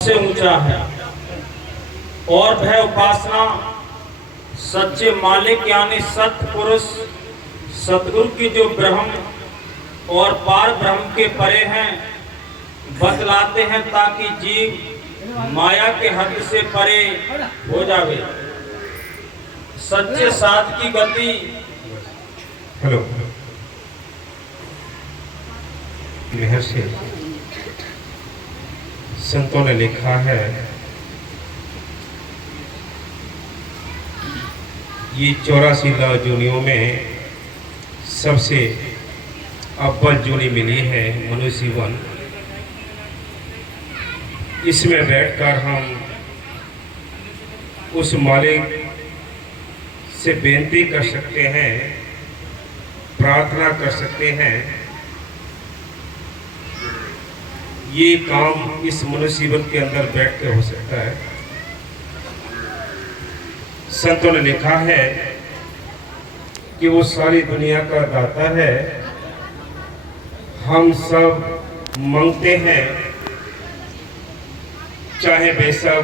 से ऊंचा है और वह उपासना सच्चे मालिक यानी सत्पुरुष सतगुरु की जो ब्रह्म और पार ब्रह्म के परे हैं बतलाते हैं ताकि जीव माया के हद से परे हो जावे। सच्चे साध की गति। हेलो महर्षि संतों ने लिखा है ये 84 जूनियों में सबसे अव्वल जूनी मिली है मनुष्य जीवन। इसमें बैठकर हम उस मालिक से बेनती कर सकते हैं, प्रार्थना कर सकते हैं। ये काम इस मनुष्य जीवन के अंदर बैठ के हो सकता है। संतों ने लिखा है कि वो सारी दुनिया का दाता है। हम सब मांगते हैं, चाहे बेशक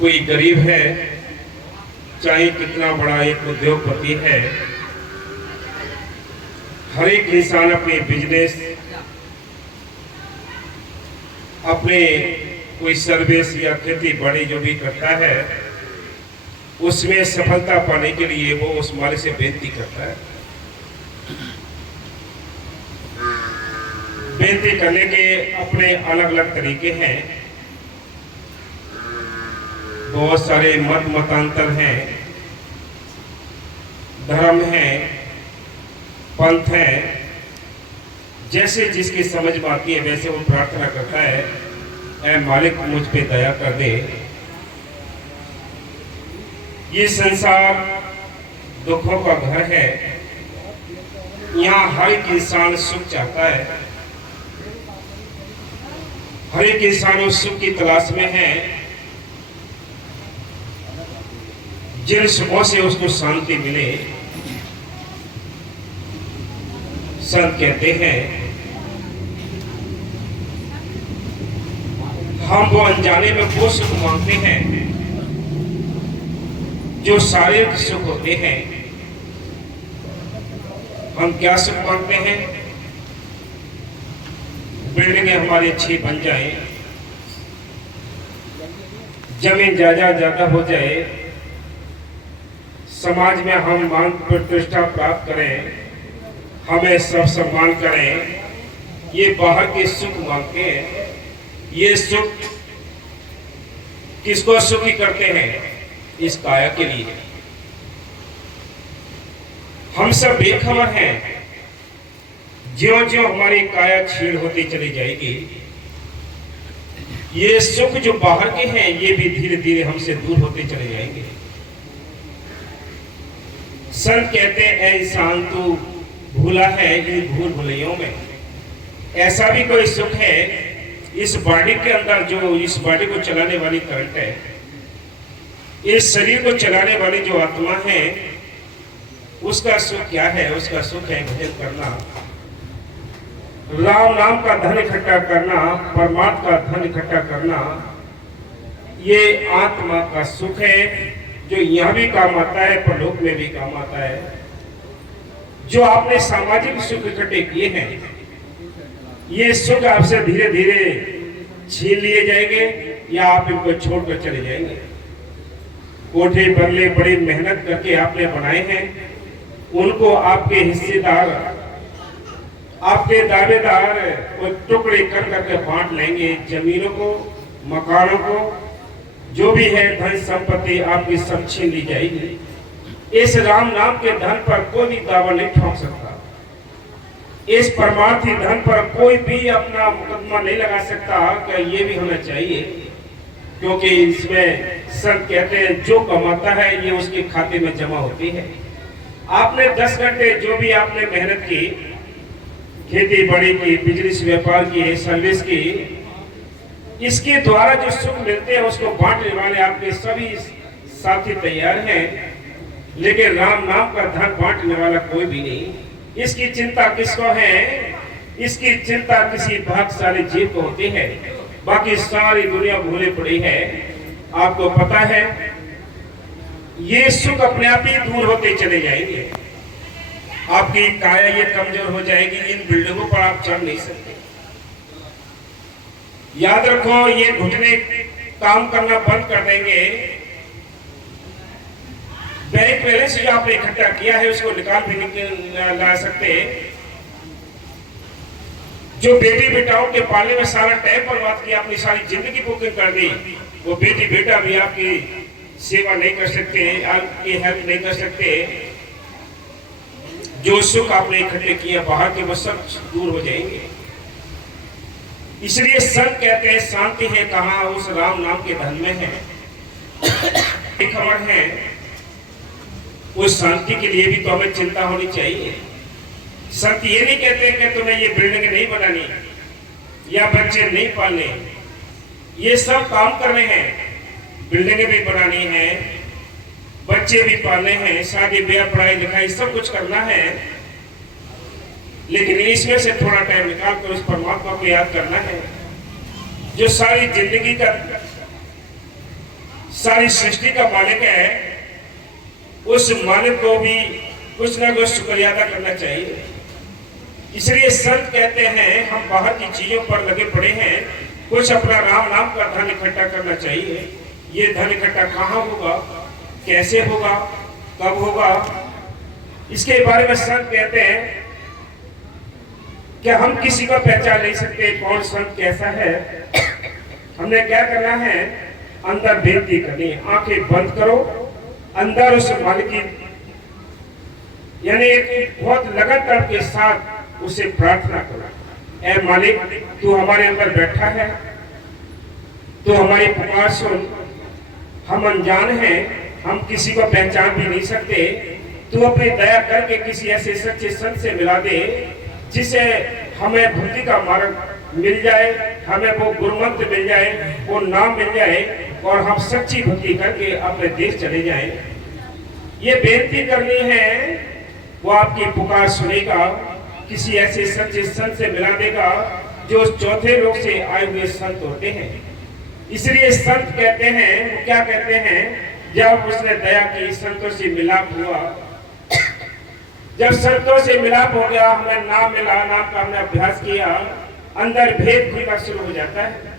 कोई गरीब है, चाहे कितना बड़ा एक उद्योगपति है, हर एक इंसान अपने बिजनेस, अपने कोई सर्विस या खेती बाड़ी जो भी करता है उसमें सफलता पाने के लिए वो उस मालिक से बेनती करता है। बेनती करने के अपने अलग अलग तरीके हैं। बहुत सारे मतांतर हैं, धर्म हैं, पंथ हैं। जैसे जिसकी समझ में आती है वैसे वो प्रार्थना करता है, ऐ मालिक मुझ पे दया कर दे। ये संसार दुखों का घर है। यहाँ हर एक इंसान सुख चाहता है, हर एक इंसान उस सुख की तलाश में है। जिन सुखों से उसको शांति मिले, संत कहते हैं हम वो अनजाने में वो सुख मांगते हैं जो शारीरिक सुख होते हैं। हम क्या सुख मांगते हैं? बिल्डिंगें हमारी अच्छी बन जाए, जमीन जायदाद ज्यादा हो जाए, समाज में हम मान प्रतिष्ठा प्राप्त करें, हमें सब सम्मान करें। ये बाहर के सुख मांगते हैं। ये सुख किसको सुखी करते हैं? इस काया के लिए। हम सब बेखबर हैं। ज्यों ज्यों हमारी काया क्षीण होती चली जाएगी, ये सुख जो बाहर के हैं ये भी धीरे धीरे हमसे दूर होते चले जाएंगे। संत कहते हैं ऐ इंसान तू भूला है इन भूल भुलैयों में। ऐसा भी कोई सुख है इस बॉडी के अंदर, जो इस बॉडी को चलाने वाली करंट है, इस शरीर को चलाने वाली जो आत्मा है, उसका सुख क्या है? उसका सुख है भजन करना, राम नाम का धन इकट्ठा करना, परमात्मा का धन इकट्ठा करना। ये आत्मा का सुख है जो यहाँ भी काम आता है, परलोक में भी काम आता है। जो आपने सामाजिक सुख इकट्ठे किए हैं, ये सुख आपसे धीरे धीरे छीन लिए जाएंगे या आप इनको छोड़कर चले जाएंगे। कोठे बंगले बड़ी मेहनत करके आपने बनाए हैं, उनको आपके हिस्सेदार, आपके दावेदार वो टुकड़े कर करके बांट लेंगे। जमीनों को, मकानों को, जो भी है धन संपत्ति आपकी सब छीन ली जाएगी। इस राम नाम के धन पर कोई भी दावा नहीं ठोक सकता। इस परमार्थी धन पर कोई भी अपना मुकदमा नहीं लगा सकता कि ये भी होना चाहिए, क्योंकि इसमें संत कहते हैं जो कमाता है ये उसके खाते में जमा होती है। आपने 10 घंटे जो भी आपने मेहनत की, खेती बाड़ी की, बिजनेस व्यापार की, सर्विस की, इसके द्वारा जो सुख मिलते हैं उसको बांटने वाले आपके सभी साथी तैयार हैं, लेकिन राम नाम का धन बांटने वाला कोई भी नहीं। इसकी चिंता किसको है? इसकी चिंता किसी भाग्यशाली जीव को होती है, बाकी सारी दुनिया भूले पड़ी है। आपको पता है ये सुख अपने आप ही दूर होते चले जाएंगे। आपकी काया ये कमजोर हो जाएगी, इन बिल्डिंगों पर आप चढ़ नहीं सकते। याद रखो, ये घुटने काम करना बंद कर देंगे। बैंक बैलेंस जो आपने इकट्ठा किया है उसको निकाल भी नहीं ला सकते। जो बेटी बेटाओं के पालने में सारा टाइम बर्बाद किया, अपनी सारी जिंदगी बुकिंग कर दी, वो बेटी बेटा भी आपकी सेवा नहीं कर सकते, आपकी हेल्प नहीं कर सकते। जो सुख आपने इकट्ठे किए बाहर के, वो सब दूर हो जाएंगे। इसलिए संत कहते हैं शांति है कहाँ, उस राम नाम के धन में है। खबर है, उस शांति के लिए भी तो हमें चिंता होनी चाहिए। संत ये नहीं कहते कि तुम्हें ये बिल्डिंग नहीं बनानी या बच्चे नहीं पालने, ये सब काम करने हैं। बिल्डिंगें भी बनानी है, बच्चे भी पालने हैं, शादी ब्याह पढ़ाई लिखाई सब कुछ करना है, लेकिन इसमें से थोड़ा टाइम निकाल कर उस परमात्मा को याद करना है जो सारी जिंदगी का, सारी सृष्टि का मालिक है। उस मालिक को भी कुछ ना कुछ शुक्रिया अदा करना चाहिए। इसलिए संत कहते हैं हम बाहर की चीजों पर लगे पड़े हैं, कुछ अपना राम नाम का धन इकट्ठा करना चाहिए। ये धन इकट्ठा कहाँ होगा, कैसे होगा, कब होगा, इसके बारे में संत कहते हैं कि हम किसी को पहचान नहीं सकते कौन संत कैसा है। हमने क्या करना है, अंदर बेनती करनी है, आंखें बंद करो, अंदर उस मालिक की यानी एक बहुत लगन के साथ उसे प्रार्थना करो। ऐ मालिक, तू हमारे अंदर बैठा है, तू हमारी पुकार सुन। हम अनजान हैं, हम किसी को पहचान भी नहीं सकते। तू अपनी दया करके किसी ऐसे सच्चे संत से मिला दे जिसे हमें भक्ति का मार्ग मिल जाए, हमें वो गुरुमंत्र मिल जाए, वो नाम मिल जाए और हम सच्ची भक्ति करके अपने देश चले जाएं। ये बेनती करनी है, वो आपकी पुकार सुनेगा, किसी ऐसे सच्चे संत से मिला देगा जो चौथे लोक से आए हुए संत होते हैं। इसलिए संत कहते हैं, वो क्या कहते हैं, जब उसने दया की, संतों से मिलाप हुआ, जब संतों से मिलाप हो गया, हमें नाम मिला, नाम का हमने अभ्यास किया, अंदर भेद खुलना शुरू हो जाता है,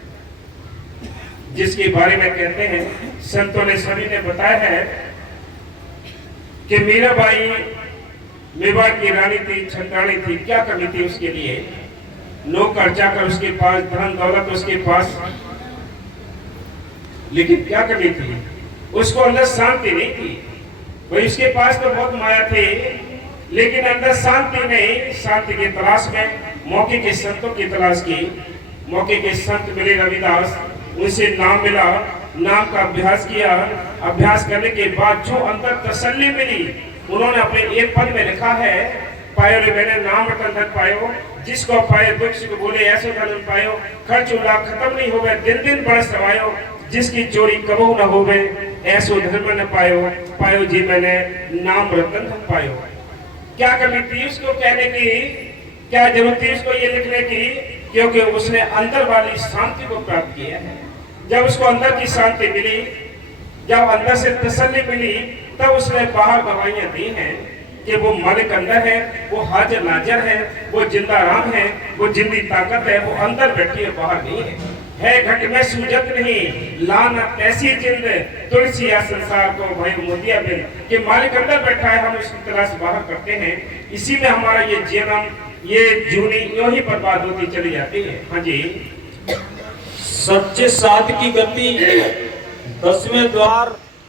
जिसके बारे में कहते हैं संतों ने सभी ने बताया है कि मीराबाई मेवाड़ की रानी थी, छंटाणी थी, क्या कमी थी उसके लिए, नौकर चाकर उसके पास, धन दौलत उसके पास, लेकिन क्या कमी थी, उसको अंदर शांति नहीं थी। भाई उसके पास तो बहुत माया थी, लेकिन अंदर शांति नहीं। शांति की तलाश में मौके के संतों की तलाश की, मौके के संत मिले रविदास, उनसे नाम मिला, नाम का अभ्यास किया, अभ्यास करने के बाद जो अंदर तसल्ली मिली, उन्होंने अपने एक पद में लिखा है, पायो रे मैंने नाम रतन धन पायो, जिसको पाए दुख सुख बोले ऐसो धन पायो, खर्च उला खत्म नहीं होवे, दिन दिन बरस रवायो, जिसकी चोरी कबहू न होवे, ऐसो धर्म न पायो, पायो जी मैंने नाम रतन धन पायो। क्या कमी थी उसको कहने की, क्या जरूरत थी उसको ये लिखने की, क्योंकि उसने अंदर वाली शांति को प्राप्त किया है। जब उसको अंदर की शांति मिली, जब अंदर से तसल्ली मिली, तब उसने बाहर गवाहियां दी हैं कि वो मालिक अंदर है, वो हाजिर नाजिर है, वो जिंदा राम है, वो जिंदी ताकत है, वो अंदर बैठी है, बाहर नहीं है घट में सूजत नहीं, लाना ऐसी जिंद तुलसी या संसार को भाई मोतिया बिन, कि मालिक अंदर बैठा है, हम उसकी तलाश बाहर करते हैं। इसी में हमारा ये जीवन, ये जूनी यूं ही बर्बाद होती चली जाती है। हाँ जी, सच्चे साध की गति 10वें द्वार